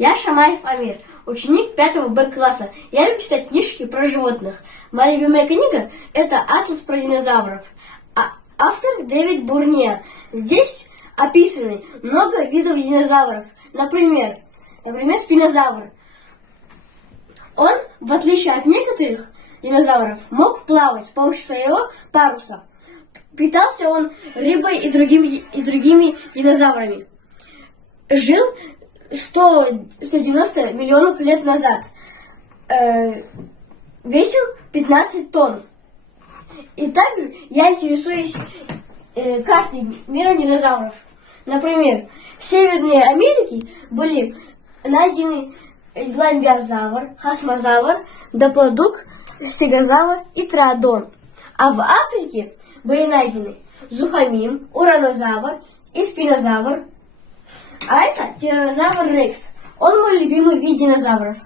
Я Шамаев Амир, ученик 5 Б класса. Я люблю читать книжки про животных. Моя любимая книга – это «Атлас про динозавров». Автор Дэвид Бурнье. Здесь описаны много видов динозавров. Например, спинозавр. Он, в отличие от некоторых динозавров, мог плавать с помощью своего паруса. Питался он рыбой и другими динозаврами. Жил 190 миллионов лет назад. Весил 15 тонн. И также я интересуюсь картой мира динозавров. Например, в Северной Америке были найдены ламбиозавр, хасмозавр, доплодок, стегозавр и троодон. А в Африке были найдены зухамин, уранозавр и спинозавр. А это тиранозавр рекс. Он мой любимый вид динозавров.